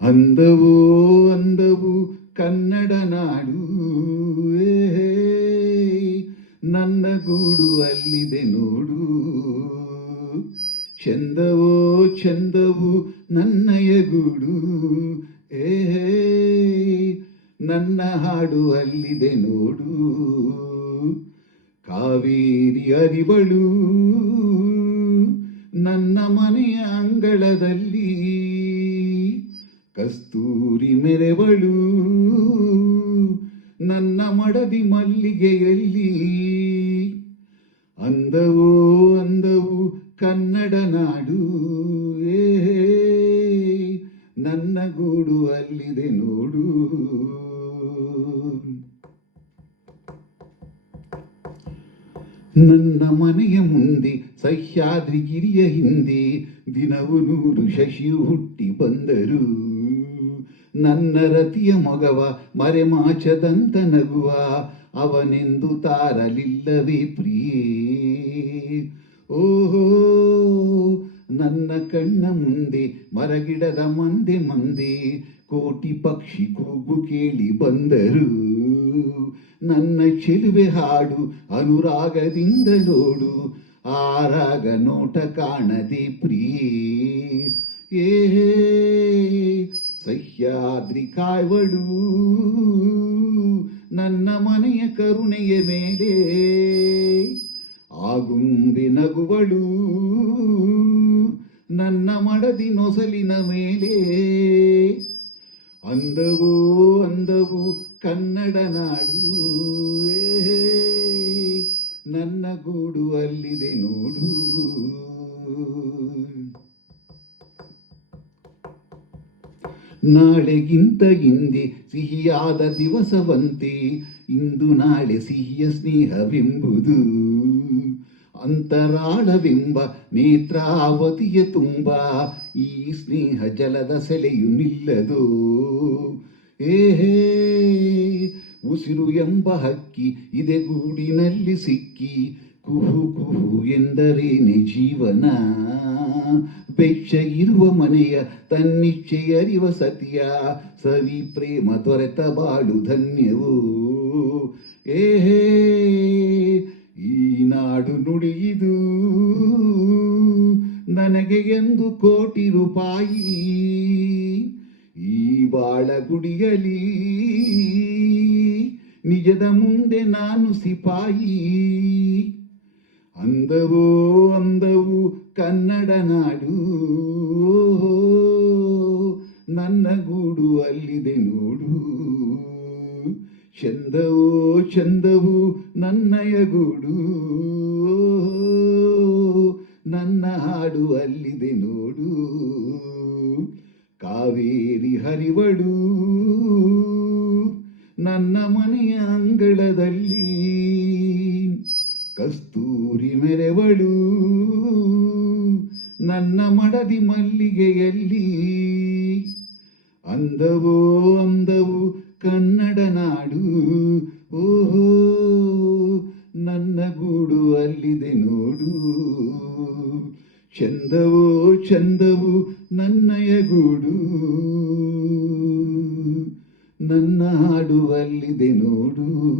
ಅಂದವೋ ಅಂದವು ಕನ್ನಡ ನಾಡು ನನ್ನ ಗೂಡು ಅಲ್ಲಿದೆ ನೋಡು. ಚಂದವೋ ಚಂದವು ನನ್ನಯ ಗೂಡು ಏ ನನ್ನ ಹಾಡು ಅಲ್ಲಿದೆ ನೋಡು. ಕಾವೇರಿ ಅರಿವಳು ನನ್ನ ಮನೆಯ ಅಂಗಳದಲ್ಲಿ ಕಸ್ತೂರಿ ಮೆರೆವಳು. ನನ್ನ ಮಡದಿ ಮಲ್ಲಿಗೆಯಲ್ಲಿ ಅಂದವೋ ಅಂದವು ಕನ್ನಡ ನಾಡು. ಏ ನನ್ನ ಗೂಡು ಅಲ್ಲಿದೆ ನೋಡು. ನನ್ನ ಮನೆಯ ಮುಂದೆ ಸಹ್ಯಾದ್ರಿ ಗಿರಿಯ ಹಿಂದೆ ದಿನವು ನೂರು ಶಶಿಯು ಹುಟ್ಟಿ ಬಂದರು. ನನ್ನ ರತಿಯ ಮಗವ ಮರೆಮಾಚದಂತ ನಗುವ, ಅವನೆಂದು ತಾರಲಿಲ್ಲವೇ ಪ್ರಿಯೇ. ಓಹೋ, ನನ್ನ ಕಣ್ಣ ಮುಂದೆ ಮರಗಿಡದ ಮಂದೆ ಮಂದೆ ಕೋಟಿ ಪಕ್ಷಿ ಕೂಗು ಕೇಳಿ ಬಂದರು. ನನ್ನ ಚೆಲುವೆ ಹಾಡು, ಅನುರಾಗದಿಂದ ನೋಡು. ಆರಾಗ ನೋಟ ಕಾಣದೆ ಪ್ರೀ ಏ, ಸಹ್ಯಾದ್ರಿ ಕಾಯ್ವಳು. ನನ್ನ ಮನೆಯ ಕರುಣೆಯ ಮೇಲೆ ಆಗುಂಬೆ ನಗುವಳು. ನನ್ನ ಮಡದಿ ನೊಸಲಿನ ಮೇಲೆ ಅಂದವೋ ಅಂದವು ಕನ್ನಡ ನಾಡು. ನನ್ನ ಗೂಡು ಅಲ್ಲಿದೆ ನೋಡು. ನಾಳೆಗಿಂತ ಹಿಂದೆ ಸಿಹಿಯಾದ ದಿವಸವಂತೆ ಇಂದು ನಾಳೆ ಸಿಹಿಯ ಸ್ನೇಹವೆಂಬುದು. ಅಂತರಾಳವೆಂಬ ನೇತ್ರಾವತಿಯ ತುಂಬ ಈ ಸ್ನೇಹ ಜಲದ ಸೆಲೆಯು ನಿಲ್ಲದು. ಏಹೇ ಉಸಿರು ಎಂಬ ಹಕ್ಕಿ ಇದೆ ಗೂಡಿನಲ್ಲಿ ಸಿಕ್ಕಿ. ಕುಹು ಕುಹು ಎಂದರೇನೆ ಜೀವನ? ಬೆಚ್ಚ ಇರುವ ಮನೆಯ ತನ್ನಿಚ್ಛೆ ಅರಿವ ಸತಿಯ ಸವಿ ಪ್ರೇಮ ತೊರೆತ ಬಾಳು ಧನ್ಯವು. ಏಹೇ ನಾಡು ನುಡಿಯಿದು ನನಗೆ ಎಂದು ಕೋಟಿ ರೂಪಾಯಿ. ಈ ಬಾಳ ಗುಡಿಯಲಿ ನಿಜದ ಮುಂದೆ ನಾನು ಸಿಪಾಯಿ. ಅಂದವೋ ಅಂದವು ಕನ್ನಡ ನಾಡು. ನನ್ನ ಗೂಡು ಅಲ್ಲಿದೆ ನೋಡು. ಚಂದವೋ, ಚಂದವು ನನ್ನಯ ಗೂಡು ನನ್ನ ಹಾಡು ಅಲ್ಲಿದೆ ನೋಡು. ಕಾವೇರಿ ಹರಿವಳು. ನನ್ನ ಮನೆಯ ಅಂಗಳದಲ್ಲಿ ಕಸ್ತೂರಿ ಮೆರೆವಳು. ನನ್ನ ಮಡದಿ ಮಲ್ಲಿಗೆಯಲ್ಲಿ ಅಂದವೋ, ಅಂದವು ಕನ್ನಡ ನಾಡು. ಓಹೋ, ನನ್ನ ಗೂಡು ಅಲ್ಲಿದೆ ನೋಡು. ಚಂದವೋ, ಚಂದವು ನನ್ನಯ ಗೂಡು. ನನ್ನ ಹಾಡು ಅಲ್ಲಿದೆ ನೋಡು.